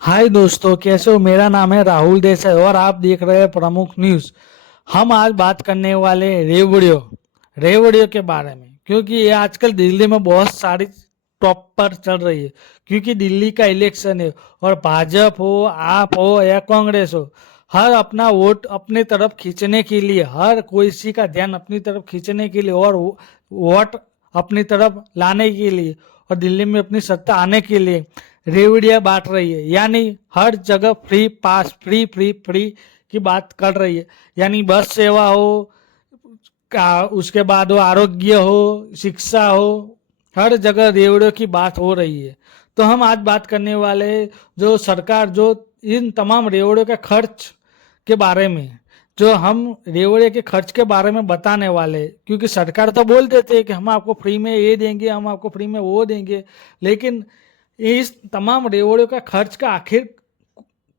हाय दोस्तों, कैसे हो। मेरा नाम है राहुल देसाई और आप देख रहे हैं प्रमुख न्यूज। हम आज बात करने वाले हैं रेवड़ियो के बारे में, क्योंकि ये आजकल दिल्ली में बहुत सारी टॉप पर चल रही है। क्योंकि दिल्ली का इलेक्शन है और भाजपा हो, आप हो या कांग्रेस हो, हर अपना वोट अपनी तरफ खींचने के लिए, हर कोई किसी का ध्यान अपनी तरफ खींचने के लिए और वोट अपनी तरफ लाने के लिए और दिल्ली में अपनी सत्ता आने के लिए रेवड़िया बांट रही है। यानी हर जगह free pass, free free free की बात कर रही है। यानी बस सेवा हो, उसके बाद वो आरोग्य हो, शिक्षा हो, हर जगह रेवड़ियों की बात हो रही है। तो हम आज बात करने वाले हैं जो सरकार जो इन तमाम रेवड़ियों के खर्च के बारे में, जो हम रेवड़ियों के खर्च के बारे में बताने वाले हैं। क्योंकि सरकार तो बोल देते हैं कि हम आपको फ्री में ये देंगे, हम आपको फ्री में वो देंगे, लेकिन इस तमाम रेवड़ियों का खर्च का आखिर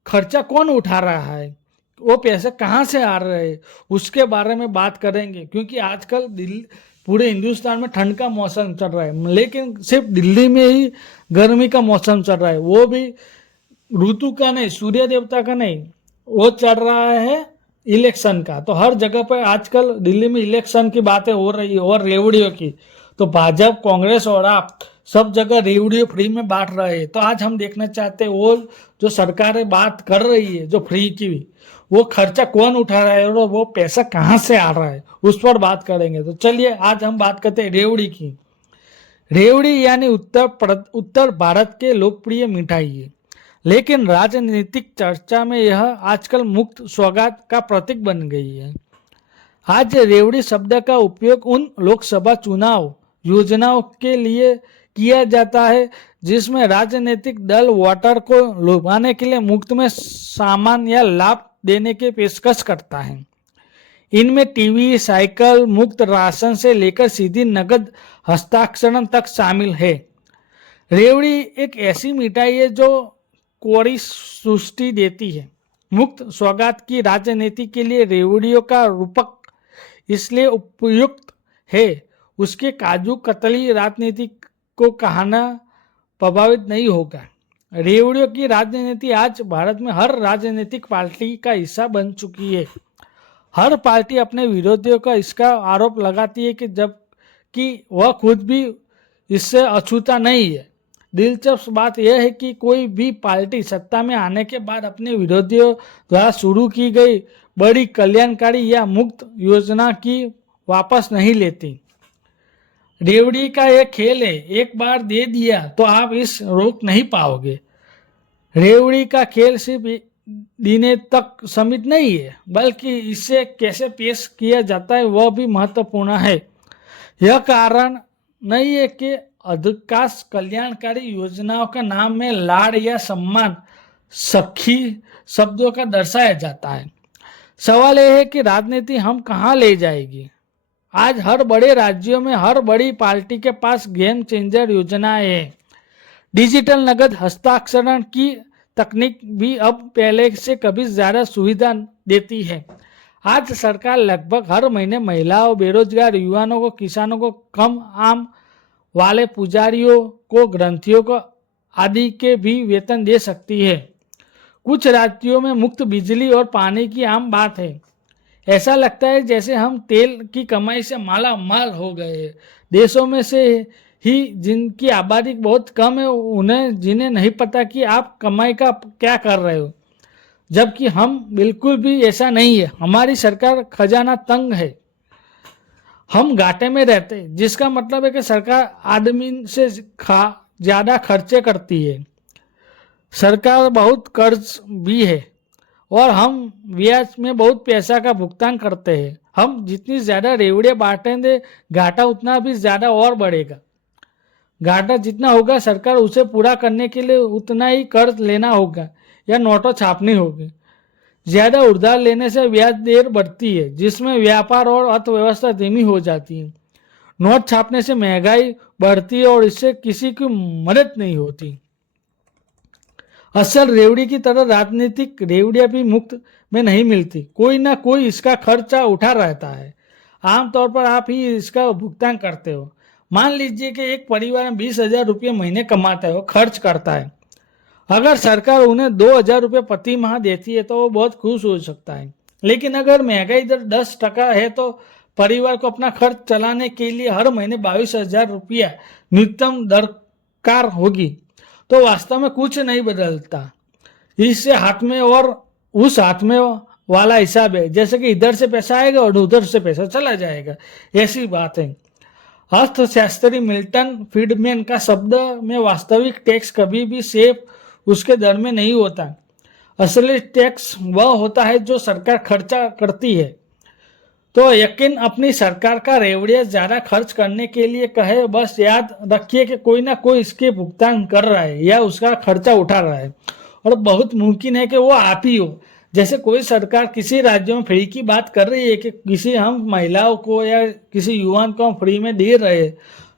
खर्चा कौन उठा रहा है, वो पैसे कहाँ से आ रहे हैं, उसके बारे में बात करेंगे। क्योंकि आजकल दिल्ली, पूरे हिंदुस्तान में ठंड का मौसम चल रहा है, लेकिन सिर्फ दिल्ली में ही गर्मी का मौसम चल रहा है। वो भी ऋतु का नहीं, सूर्य देवता का नहीं, वो चल रहा है इलेक्शन का। तो हर जगह पर आजकल दिल्ली में इलेक्शन की बातें हो रही है और रेवड़ियों की। तो भाजपा, कांग्रेस और आप सब जगह रेवड़ियों फ्री में बांट रहे हैं। तो आज हम देखना चाहते हैं वो जो सरकारें बात कर रही है जो फ्री की, वो खर्चा कौन उठा रहा है और वो पैसा कहाँ से आ रहा है, उस पर बात करेंगे। तो चलिए आज हम बात करते हैं रेवड़ी की। रेवड़ी यानी उत्तर भारत के लोकप्रिय मिठाई है, लेकिन राजनीतिक चर्चा में यह आजकल मुक्त सौगात का प्रतीक बन गई है। आज रेवड़ी शब्द का उपयोग उन लोकसभा चुनाव योजनाओं के लिए किया जाता है जिसमें राजनीतिक दल वोटर को लुभाने के लिए मुफ्त में सामान या लाभ देने की पेशकश करता है। इनमें टीवी, साइकिल, मुफ्त राशन से लेकर सीधी नकद हस्ताक्षरण तक शामिल है। रेवड़ी एक ऐसी मिठाई है जो कोरी सृष्टि देती है। मुक्त सौगात की राजनीति के लिए रेवड़ियों का रूपक इसलिए उपयुक्त है, उसके काजू कतली राजनीति को कहना प्रभावित नहीं होगा। रेवड़ियों की राजनीति आज भारत में हर राजनीतिक पार्टी का हिस्सा बन चुकी है। हर पार्टी अपने विरोधियों का इसका आरोप लगाती है कि जबकि वह खुद भी इससे अछूता नहीं है। दिलचस्प बात यह है कि कोई भी पार्टी सत्ता में आने के बाद अपने विरोधियों द्वारा शुरू की गई बड़ी कल्याणकारी या मुक्त योजना की वापस नहीं लेती। रेवड़ी का एक खेल है, एक बार दे दिया तो आप इस रोक नहीं पाओगे। रेवड़ी का खेल सिर्फ देने तक सीमित नहीं है, बल्कि इसे कैसे पेश किया जाता है वह भी महत्वपूर्ण है। यह कारण नहीं है कि अधिकांश कल्याणकारी योजनाओं का नाम में लाड़ या सम्मान, सखी शब्दों का दर्शाया जाता है। सवाल यह है कि राजनीति हम कहाँ ले जाएगी। आज हर बड़े राज्यों में हर बड़ी पार्टी के पास गेम चेंजर योजनाएं हैं। डिजिटल नकद हस्ताक्षरण की तकनीक भी अब पहले से कभी ज्यादा सुविधा देती है। आज सरकार लगभग हर महीने महिलाओं, बेरोजगार युवाओं को, किसानों को, कम आम वाले पुजारियों को, ग्रंथियों को आदि के भी वेतन दे सकती है। कुछ राज्यों में मुफ्त बिजली और पानी की आम बात है। ऐसा लगता है जैसे हम तेल की कमाई से माला माल हो गए। देशों में से ही जिनकी आबादी बहुत कम है उन्हें जिन्हें नहीं पता कि आप कमाई का क्या कर रहे हो, जबकि हम बिल्कुल भी ऐसा नहीं है। हमारी सरकार खजाना तंग है, हम घाटे में रहते हैं, जिसका मतलब है कि सरकार आदमी से ज्यादा खर्चे करती है। सरकार बहुत कर्ज भी है और हम ब्याज में बहुत पैसा का भुगतान करते हैं। हम जितनी ज्यादा रेवड़ियां बांटेंगे घाटा उतना भी ज्यादा और बढ़ेगा। घाटा जितना होगा सरकार उसे पूरा करने के लिए उतना ही कर्ज लेना होगा या नोटों छापनी होगी। ज्यादा उधार लेने से ब्याज दर बढ़ती है, जिसमें व्यापार और अर्थव्यवस्था धीमी हो जाती है। नोट छापने से महंगाई बढ़ती है और इससे किसी की मदद नहीं होती। असल रेवड़ी की तरह राजनीतिक रेवड़ियां भी मुफ्त में नहीं मिलती, कोई ना कोई इसका खर्चा उठा रहता है। आमतौर पर आप ही इसका भुगतान करते हो। मान लीजिए कि एक परिवार में 20,000 रुपये महीने कमाता है, वो खर्च करता है। अगर सरकार उन्हें 2,000 रुपये प्रति माह देती है तो वो बहुत खुश हो सकता है, लेकिन अगर महंगाई दर 10% है तो परिवार को अपना खर्च चलाने के लिए हर महीने 22,000 रुपया न्यूनतम दरकार होगी, तो वास्तव में कुछ नहीं बदलता। इससे हाथ में और उस हाथ में वाला हिसाब है, जैसे कि इधर से पैसा आएगा और उधर से पैसा चला जाएगा, ऐसी बात है। अर्थशास्त्री मिल्टन फ्रीडमैन का शब्द में वास्तविक टैक्स कभी भी सेफ उसके दर में नहीं होता। असली टैक्स वह होता है जो सरकार खर्चा करती है। तो यकीन अपनी सरकार का रेवड़िया ज्यादा खर्च करने के लिए कहे, बस याद रखिए कि कोई ना कोई इसके भुगतान कर रहा है या उसका खर्चा उठा रहा है, और बहुत मुमकिन है कि वो आप ही हो। जैसे कोई सरकार किसी राज्य में फ्री की बात कर रही है कि किसी हम महिलाओं को या किसी युवान को हम फ्री में दे रहे हैं,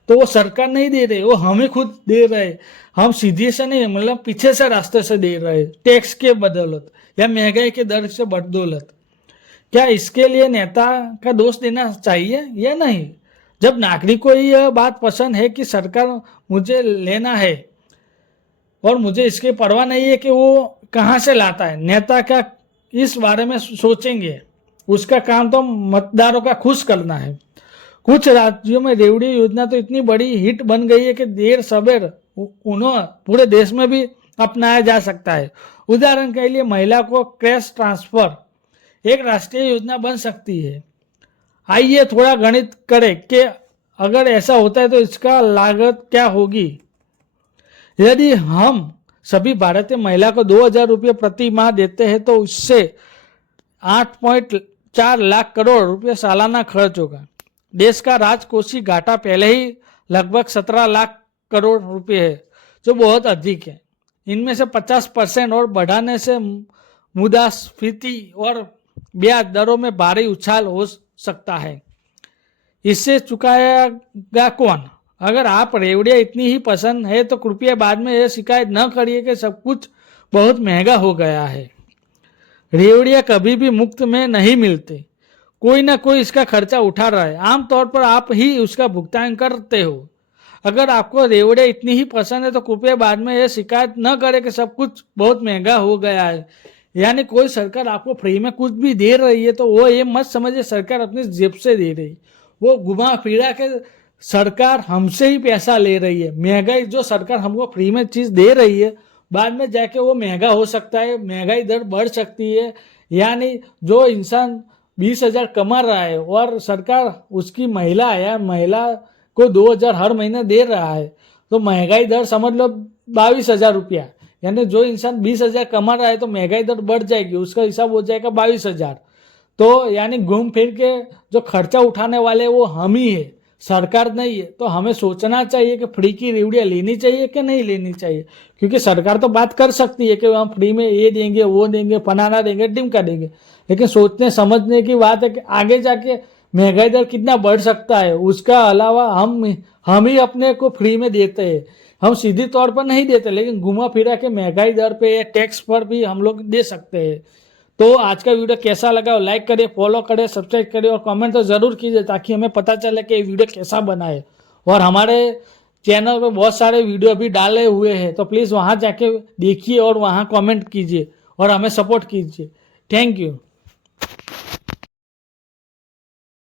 तो वो सरकार नहीं दे रहे, वो हमें खुद दे रहे। हम सीधे से नहीं, मतलब पीछे से रास्ते से दे रहे, टैक्स के बदौलत या महंगाई के दर से बदौलत। क्या इसके लिए नेता का दोष देना चाहिए या नहीं? जब नागरिक को यह बात पसंद है कि सरकार मुझे लेना है और मुझे इसकी परवाह नहीं है कि वो कहाँ से लाता है, नेता का इस बारे में सोचेंगे। उसका काम तो मतदारों का खुश करना है। कुछ राज्यों में रेवड़ी योजना तो इतनी बड़ी हिट बन गई है कि देर सवेर उन्हें पूरे देश में भी अपनाया जा सकता है। उदाहरण के लिए महिला को कैश ट्रांसफर एक राष्ट्रीय योजना बन सकती है। आइए थोड़ा गणित करें कि अगर ऐसा होता है तो इसका लागत क्या होगी। यदि हम सभी भारतीय महिला को 2,000 रुपये प्रति माह देते हैं तो उससे 8.4 लाख करोड़ रुपये सालाना खर्च होगा। देश का राजकोषीय घाटा पहले ही लगभग 17 लाख करोड़ रुपए है, जो बहुत अधिक है। इनमें से 50% और बढ़ाने से मुद्रास्फीति और ब्याज दरों में भारी उछाल हो सकता है। इससे चुकाएगा कौन? अगर आप रेवड़िया इतनी ही पसंद है तो कृपया बाद में यह शिकायत न करिए कि सब कुछ बहुत महंगा हो गया है। रेवड़िया कभी भी मुफ्त में नहीं मिलते, कोई ना कोई इसका खर्चा उठा रहा है। आमतौर पर आप ही उसका भुगतान करते हो। अगर आपको रेवड़िया इतनी ही पसंद है तो कृपया बाद में यह शिकायत न करें कि सब कुछ बहुत महंगा हो गया है। यानी कोई सरकार आपको फ्री में कुछ भी दे रही है तो वो ये मत समझिए सरकार अपनी जेब से दे रही, वो घुमा फिरा के सरकार हमसे ही पैसा ले रही है। महंगाई जो सरकार हमको फ्री में चीज दे रही है, बाद में जाके वो महंगा हो सकता है, महंगाई दर बढ़ सकती है। यानी जो इंसान 20,000 कमा रहा है और सरकार उसकी महिला को 2,000 हर महीने दे रहा है, तो महंगाई दर समझ लो 22,000 रुपया। यानी जो इंसान 20,000 कमा रहा है तो महंगाई दर बढ़ जाएगी, उसका हिसाब हो जाएगा 22,000। तो यानी घूम फिर के जो खर्चा उठाने वाले वो हम ही है, सरकार नहीं है। तो हमें सोचना चाहिए कि फ्री की रेवड़ियाँ लेनी चाहिए कि नहीं लेनी चाहिए, क्योंकि सरकार तो बात कर सकती है कि हम फ्री में ये देंगे, वो देंगे, फनाना देंगे, टिमका देंगे, लेकिन सोचने समझने की बात है कि आगे जाके महंगाई दर कितना बढ़ सकता है। उसका अलावा हम ही अपने को फ्री में देते हैं, हम सीधी तौर पर नहीं देते, लेकिन घुमा फिरा के महंगाई दर पे या टैक्स पर भी हम लोग दे सकते हैं। तो आज का वीडियो कैसा लगा लाइक करिए, फॉलो करें, सब्सक्राइब करिए और कमेंट तो जरूर कीजिए ताकि हमें पता चले कि ये वीडियो कैसा बना है। और हमारे चैनल पे बहुत सारे वीडियो अभी डाले हुए हैं, तो प्लीज़ वहाँ जाके देखिए और वहाँ कमेंट कीजिए और हमें सपोर्ट कीजिए। Thank you.